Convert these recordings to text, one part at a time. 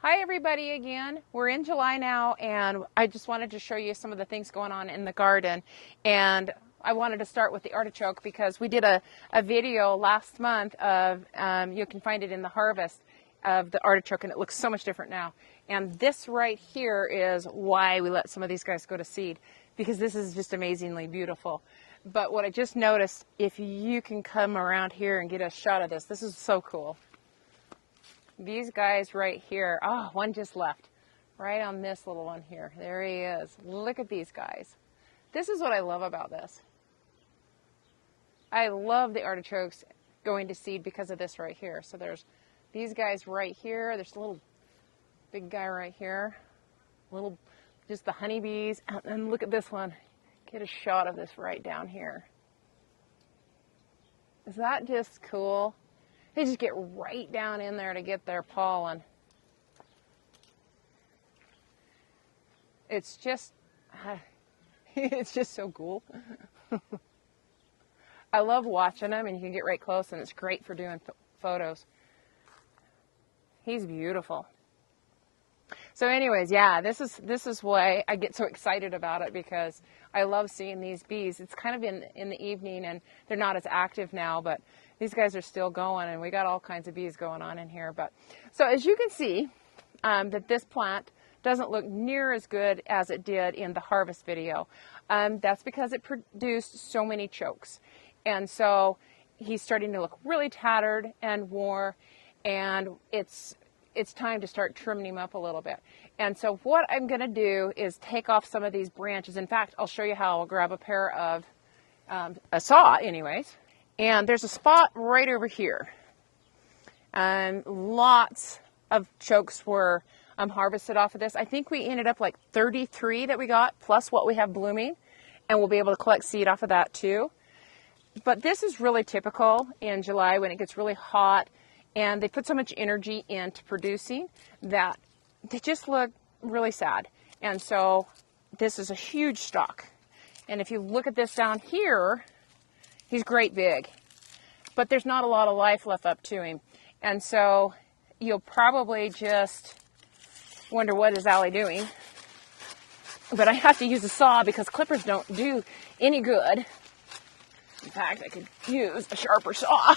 Hi everybody again. We're in July now and I just wanted to show you some of the things going on in the garden. And I wanted to start with the artichoke because we did a video last month of, you can find it in the harvest, of the artichoke, and it looks so much different now. And this right here is why we let some of these guys go to seed, because this is just amazingly beautiful. But what I just noticed, if you can come around here and get a shot of this, this is so cool. These guys right here, oh, one just left, right on this little one here. There he is. Look at these guys. This is what I love about this. I love the artichokes going to seed because of this right here. So there's these guys right here. There's a little big guy right here. Little, just the honeybees. And look at this one. Get a shot of this right down here. Is that just cool? They just get right down in there to get their pollen. It's just so cool. I love watching them, and you can get right close, and it's great for doing photos. He's beautiful. So anyways, yeah, this is why I get so excited about it, because I love seeing these bees. It's kind of in the evening, and they're not as active now, but these guys are still going, and we got all kinds of bees going on in here. But so as you can see, that this plant doesn't look near as good as it did in the harvest video. That's because it produced so many chokes, and so he's starting to look really tattered and worn, and it's time to start trimming him up a little bit. And so what I'm going to do is take off some of these branches. In fact, I'll show you how. I'll grab a pair of a saw anyways. And there's a spot right over here. Lots of chokes were harvested off of this. I think we ended up like 33 that we got, plus what we have blooming. And we'll be able to collect seed off of that too. But this is really typical in July when it gets really hot. And they put so much energy into producing that they just look really sad. And so this is a huge stalk. And if you look at this down here, he's great big, but there's not a lot of life left up to him. And so you'll probably just wonder, what is Allie doing? But I have to use a saw because clippers don't do any good. In fact, I could use a sharper saw.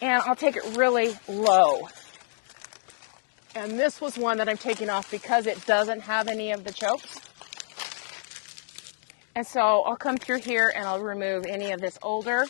And I'll take it really low. And this was one that I'm taking off because it doesn't have any of the chokes. And so I'll come through here and I'll remove any of this older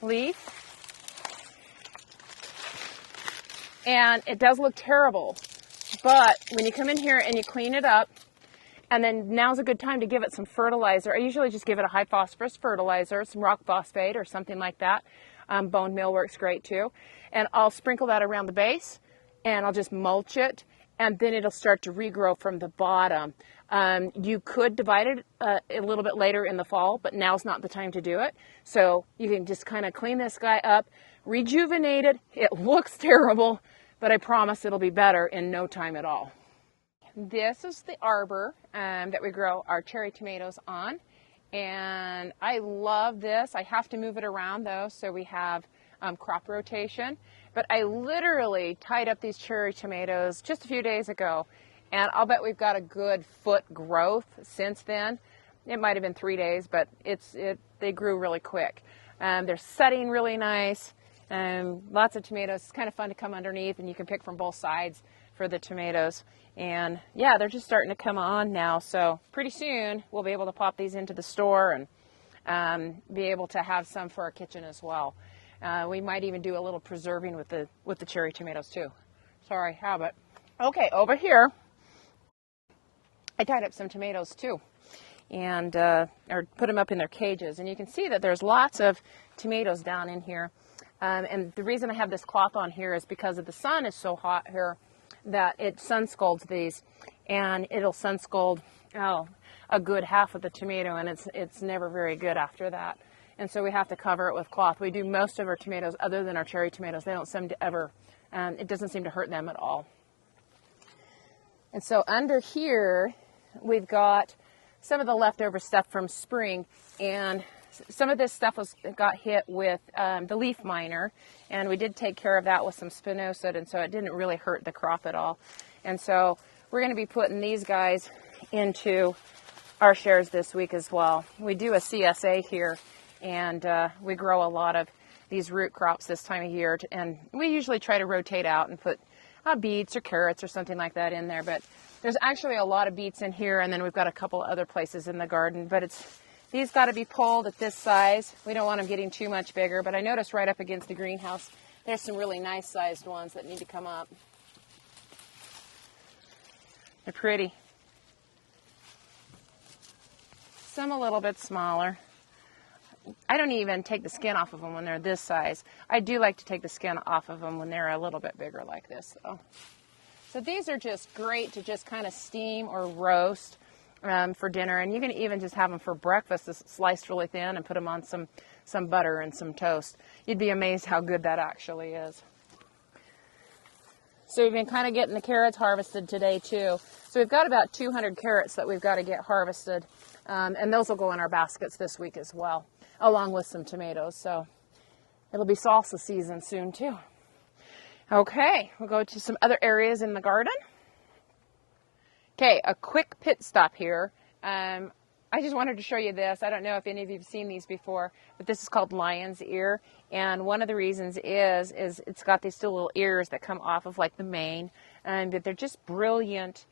leaf. And it does look terrible, but when you come in here and you clean it up, and then now's a good time to give it some fertilizer. I usually just give it a high phosphorus fertilizer, some rock phosphate or something like that. Bone meal works great too. And I'll sprinkle that around the base, and I'll just mulch it, and then it'll start to regrow from the bottom. You could divide it a little bit later in the fall, but now's not the time to do it. So you can just kind of clean this guy up, rejuvenate it. It looks terrible, but I promise it'll be better in no time at all. This is the arbor that we grow our cherry tomatoes on. And I love this. I have to move it around though, so we have crop rotation. But I literally tied up these cherry tomatoes just a few days ago, and I'll bet we've got a good foot growth since then. It might have been 3 days, but they grew really quick. They're setting really nice. Lots of tomatoes. It's kind of fun to come underneath, and you can pick from both sides for the tomatoes. And yeah, they're just starting to come on now. So pretty soon we'll be able to pop these into the store and be able to have some for our kitchen as well. We might even do a little preserving with the cherry tomatoes too. Sorry, habit. Okay, over here, I tied up some tomatoes too, and or put them up in their cages. And you can see that there's lots of tomatoes down in here. And the reason I have this cloth on here is because of the sun is so hot here that it sun scalds these, and it'll sun scald a good half of the tomato, and it's never very good after that. And so we have to cover it with cloth. We do most of our tomatoes, other than our cherry tomatoes. They don't seem to ever, it doesn't seem to hurt them at all. And so under here, we've got some of the leftover stuff from spring, and some of this stuff got hit with the leaf miner, and we did take care of that with some spinosad, and so it didn't really hurt the crop at all. And so we're going to be putting these guys into our shares this week as well. We do a CSA here, and we grow a lot of these root crops this time of year, and we usually try to rotate out and put beets or carrots or something like that in there, but there's actually a lot of beets in here, and then we've got a couple other places in the garden, but these got to be pulled at this size. We don't want them getting too much bigger, but I noticed right up against the greenhouse there's some really nice sized ones that need to come up. They're pretty. Some a little bit smaller. I don't even take the skin off of them when they're this size. I do like to take the skin off of them when they're a little bit bigger like this, though. So these are just great to just kind of steam or roast for dinner, and you can even just have them for breakfast, just sliced really thin, and put them on some butter and some toast. You'd be amazed how good that actually is. So we've been kind of getting the carrots harvested today too. So we've got about 200 carrots that we've got to get harvested, and those will go in our baskets this week as well, along with some tomatoes. So it'll be salsa season soon too. Okay, we'll go to some other areas in the garden. Okay, a quick pit stop here. I just wanted to show you this. I don't know if any of you have seen these before, but this is called lion's ear. And one of the reasons is it's got these two little ears that come off of like the mane, and they're just brilliant,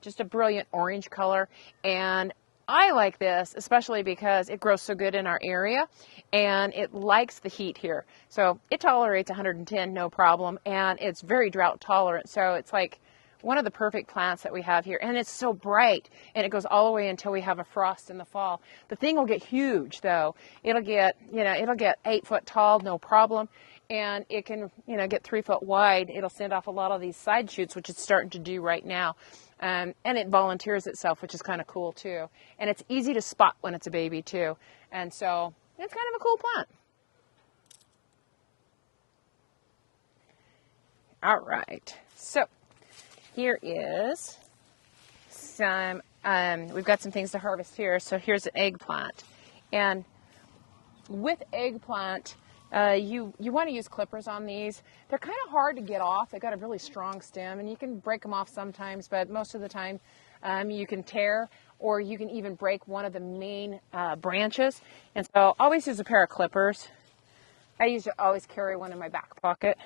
just a brilliant orange color. And I like this, especially because it grows so good in our area, and it likes the heat here. So it tolerates 110, no problem, and it's very drought tolerant. So it's like one of the perfect plants that we have here, and it's so bright, and it goes all the way until we have a frost in the fall. The thing will get huge, though. It'll get, it'll get 8 foot tall, no problem, and it can, get 3 foot wide. It'll send off a lot of these side shoots, which it's starting to do right now, and it volunteers itself, which is kind of cool too. And it's easy to spot when it's a baby too, and so it's kind of a cool plant. All right, so here is some, we've got some things to harvest here. So here's an eggplant. And with eggplant, you want to use clippers on these. They're kind of hard to get off. They've got a really strong stem, and you can break them off sometimes, but most of the time you can tear, or you can even break one of the main branches. And so always use a pair of clippers. I used to always carry one in my back pocket.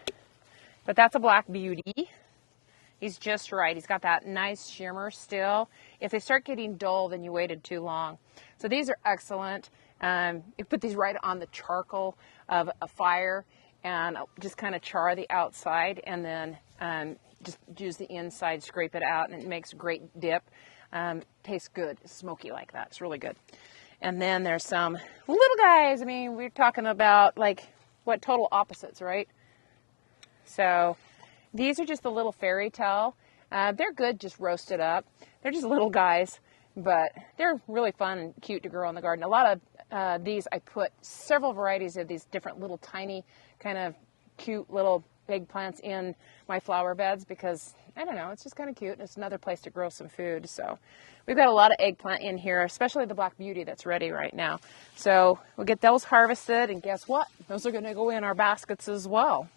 But that's a black beauty. He's just right. He's got that nice shimmer still. If they start getting dull, then you waited too long. So these are excellent. You put these right on the charcoal of a fire and just kind of char the outside, and then just use the inside, scrape it out, and it makes a great dip. Tastes good. It's smoky like that. It's really good. And then there's some little guys. I mean, we're talking about like what total opposites, right? So these are just the little fairy tale. They're good just roasted up. They're just little guys, but they're really fun and cute to grow in the garden. A lot of these, I put several varieties of these different little tiny kind of cute little eggplants in my flower beds because, I don't know, it's just kind of cute. It's another place to grow some food. So we've got a lot of eggplant in here, especially the black beauty that's ready right now. So we'll get those harvested, and guess what? Those are going to go in our baskets as well.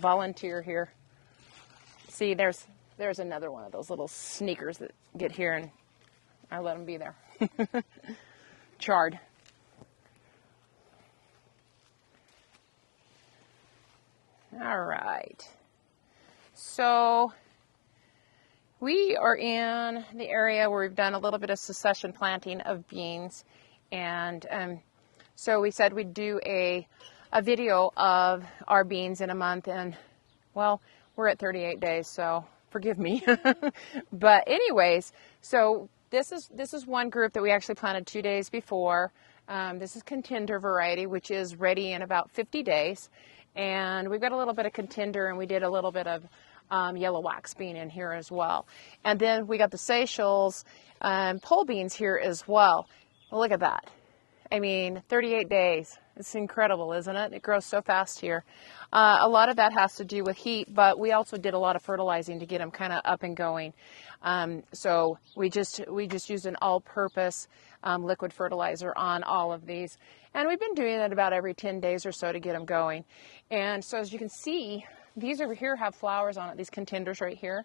Volunteer here. See, there's another one of those little sneakers that get here, and I let them be there. Charred. All right. So we are in the area where we've done a little bit of succession planting of beans, and so we said we'd do a video of our beans in a month, and well, we're at 38 days, so forgive me. But anyways, so this is one group that we actually planted 2 days before. This is contender variety, which is ready in about 50 days, and we've got a little bit of contender, and we did a little bit of yellow wax bean in here as well. And then we got the Seychelles pole beans here as well. Well, look at that. I mean, 38 days. It's incredible, isn't it? It grows so fast here. A lot of that has to do with heat, but we also did a lot of fertilizing to get them kind of up and going. So we just used an all-purpose liquid fertilizer on all of these. And we've been doing it about every 10 days or so to get them going. And so as you can see, these over here have flowers on it, these contenders right here.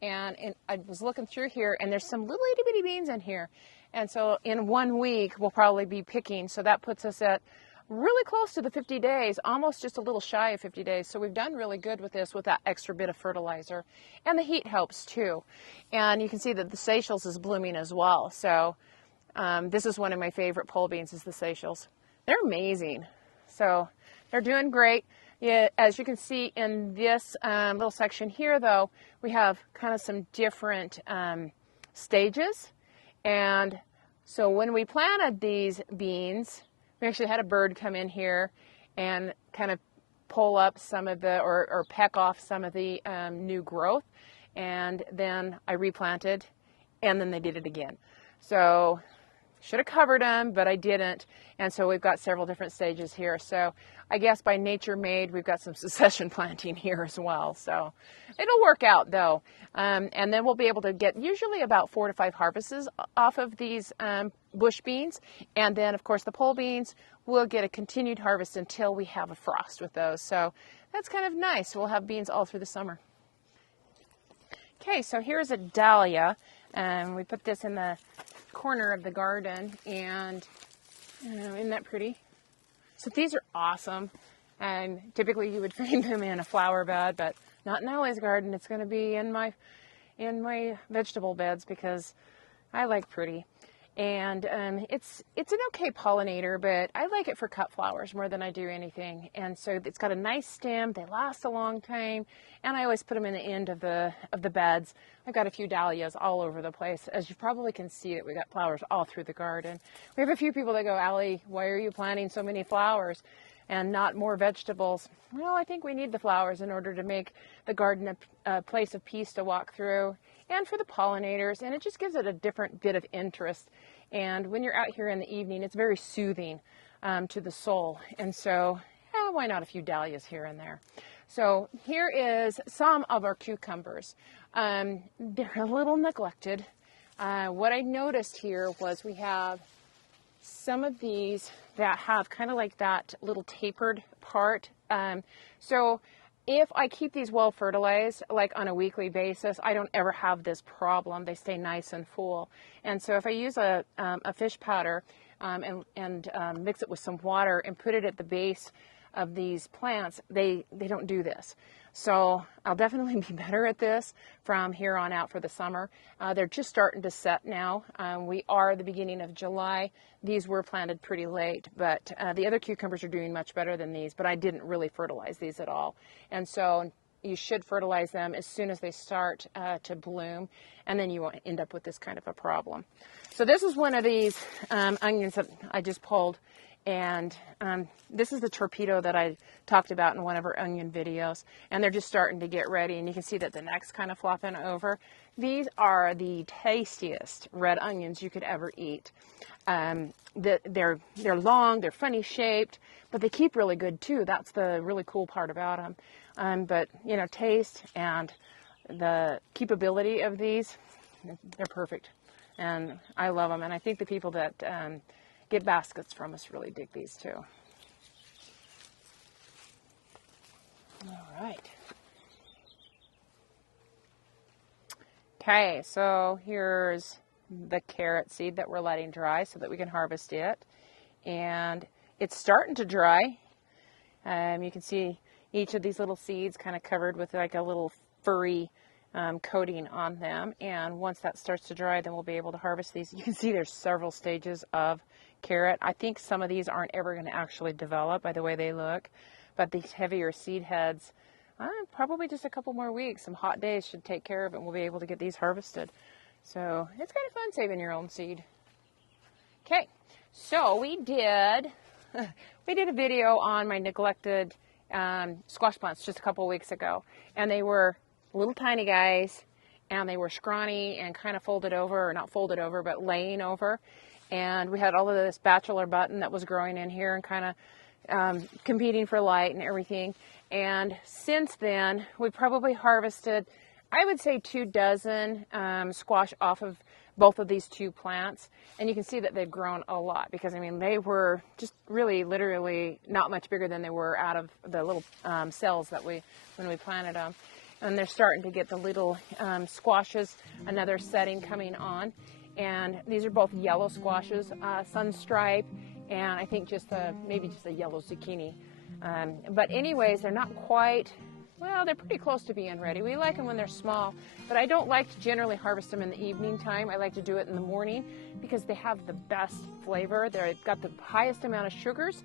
And I was looking through here, and there's some little itty bitty beans in here. And so in 1 week, we'll probably be picking. So that puts us at really close to the 50 days, almost just a little shy of 50 days. So we've done really good with this with that extra bit of fertilizer. And the heat helps too. And you can see that the Seychelles is blooming as well. So this is one of my favorite pole beans, is the Seychelles. They're amazing. So they're doing great. Yeah, as you can see in this little section here, though, we have kind of some different stages. And so when we planted these beans, we actually had a bird come in here and kind of pull up some of the, or peck off some of the new growth. And then I replanted, and then they did it again. So should have covered them, but I didn't. And so we've got several different stages here. So I guess by nature made, we've got some succession planting here as well. So it'll work out though. And then we'll be able to get usually about 4 to 5 harvests off of these bush beans. And then of course the pole beans, we'll get a continued harvest until we have a frost with those. So that's kind of nice. We'll have beans all through the summer. Okay, so here's a dahlia. We put this in the corner of the garden, and isn't that pretty? So these are awesome, and typically you would find them in a flower bed, but not in Ellie's garden. It's going to be in my vegetable beds because I like pretty. And it's an okay pollinator, but I like it for cut flowers more than I do anything. And so it's got a nice stem. They last a long time, and I always put them in the end of the beds. I've got a few dahlias all over the place. As you probably can see, that we got flowers all through the garden. We have a few people that go, Allie, why are you planting so many flowers and not more vegetables? Well, I think we need the flowers in order to make the garden a place of peace to walk through, and for the pollinators, and it just gives it a different bit of interest. And when you're out here in the evening, it's very soothing to the soul. And so, why not a few dahlias here and there? So here is some of our cucumbers. They're a little neglected. What I noticed here was we have some of these that have kind of like that little tapered part. So if I keep these well fertilized, like on a weekly basis, I don't ever have this problem. They stay nice and full. And so if I use a fish powder and mix it with some water and put it at the base of these plants, they don't do this. So I'll definitely be better at this from here on out for the summer. They're just starting to set now. We are the beginning of July. These were planted pretty late, but the other cucumbers are doing much better than these, but I didn't really fertilize these at all. And so you should fertilize them as soon as they start to bloom, and then you won't end up with this kind of a problem. So this is one of these onions that I just pulled. And this is the torpedo that I talked about in one of our onion videos. And they're just starting to get ready. And you can see that the neck's kind of flopping over. These are the tastiest red onions you could ever eat. They're long, they're funny shaped, but they keep really good too. That's the really cool part about them. But, you know, taste and the keepability of these, they're perfect. And I love them. And I think the people that get baskets from us really dig these too. All right. Okay, so here's the carrot seed that we're letting dry so that we can harvest it. And it's starting to dry. You can see each of these little seeds kind of covered with like a little furry coating on them. And once that starts to dry, then we'll be able to harvest these. You can see there's several stages of carrot. I think some of these aren't ever going to actually develop by the way they look, but these heavier seed heads, probably just a couple more weeks. Some hot days should take care of it, and we'll be able to get these harvested. So it's kind of fun saving your own seed. Okay, so we did a video on my neglected squash plants just a couple weeks ago, and they were little tiny guys, and they were scrawny and kind of folded over, or not folded over, but laying over. And we had all of this bachelor button that was growing in here and kind of competing for light and everything. And since then, we probably harvested, I would say 2 dozen squash off of both of these two plants, and you can see that they've grown a lot, because I mean they were just really literally not much bigger than they were out of the little cells that when we planted them. And they're starting to get the little squashes, another setting coming on. And these are both yellow squashes, sunstripe, and I think maybe just a yellow zucchini. But anyways, they're not quite, well, they're pretty close to being ready. We like them when they're small, but I don't like to generally harvest them in the evening time. I like to do it in the morning because they have the best flavor. They've got the highest amount of sugars,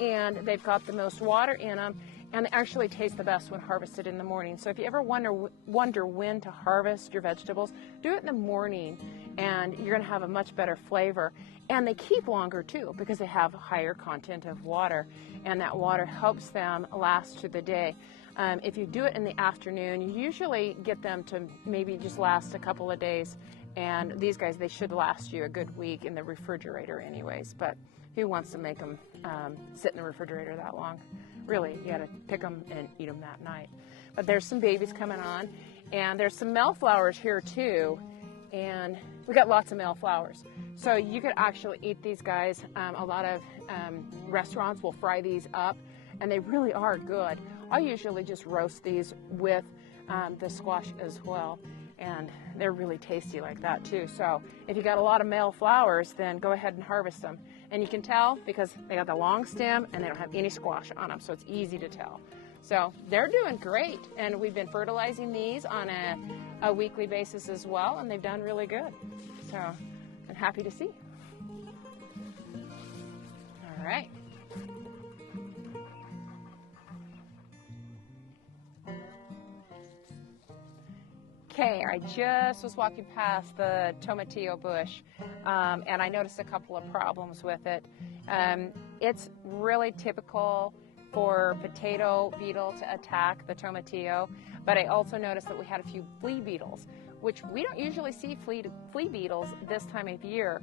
and they've got the most water in them. And they actually taste the best when harvested in the morning. So if you ever wonder when to harvest your vegetables, do it in the morning, and you're gonna have a much better flavor. And they keep longer too, because they have a higher content of water, and that water helps them last through the day. If you do it in the afternoon, you usually get them to maybe just last a couple of days. And these guys, they should last you a good week in the refrigerator anyways, but who wants to make them sit in the refrigerator that long? Really, you gotta pick them and eat them that night. But there's some babies coming on, and there's some male flowers here too, and we got lots of male flowers. So you could actually eat these guys. A lot of restaurants will fry these up, and they really are good. I usually just roast these with the squash as well, and they're really tasty like that too. So if you got a lot of male flowers, then go ahead and harvest them. And you can tell because they got the long stem and they don't have any squash on them, so it's easy to tell. So they're doing great, and we've been fertilizing these on a weekly basis as well, and they've done really good. So I'm happy to see. All right. Okay, I just was walking past the tomatillo bush, and I noticed a couple of problems with it. It's really typical for potato beetle to attack the tomatillo, but I also noticed that we had a few flea beetles, which we don't usually see flea beetles this time of year,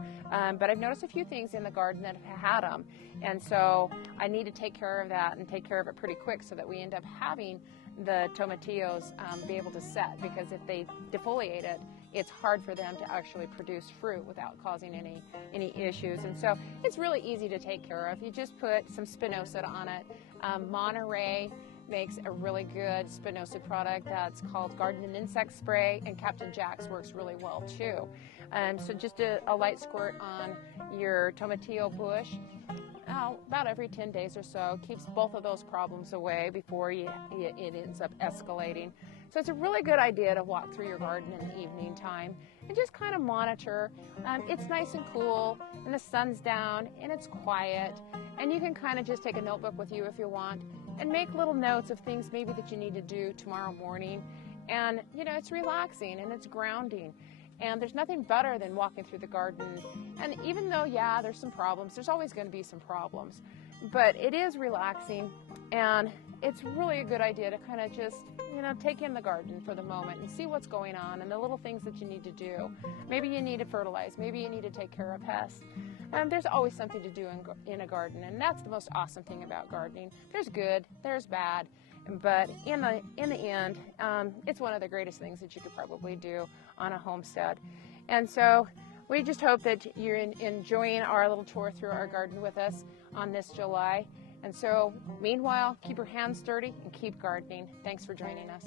but I've noticed a few things in the garden that have had them, and so I need to take care of that and take care of it pretty quick so that we end up having the tomatillos be able to set, because if they defoliate it, it's hard for them to actually produce fruit without causing any issues. And so it's really easy to take care of. You just put some spinosad on it. Monterey makes a really good spinosad product that's called Garden and Insect Spray, and Captain Jack's works really well too. So just a light squirt on your tomatillo bush about every 10 days or so. Keeps both of those problems away before it ends up escalating. So it's a really good idea to walk through your garden in the evening time and just kind of monitor. It's nice and cool, and the sun's down, and it's quiet, and you can kind of just take a notebook with you if you want and make little notes of things maybe that you need to do tomorrow morning. And you know, it's relaxing and it's grounding. And there's nothing better than walking through the garden. And even though, yeah, there's some problems, there's always going to be some problems, but it is relaxing, and it's really a good idea to kind of just, you know, take in the garden for the moment and see what's going on and the little things that you need to do. Maybe you need to fertilize, maybe you need to take care of pests. There's always something to do in a garden, and that's the most awesome thing about gardening. There's good, there's bad, but in the end, it's one of the greatest things that you could probably do on a homestead. And so we just hope that you're enjoying our little tour through our garden with us on this July. And so meanwhile, keep your hands sturdy and keep gardening. Thanks for joining us.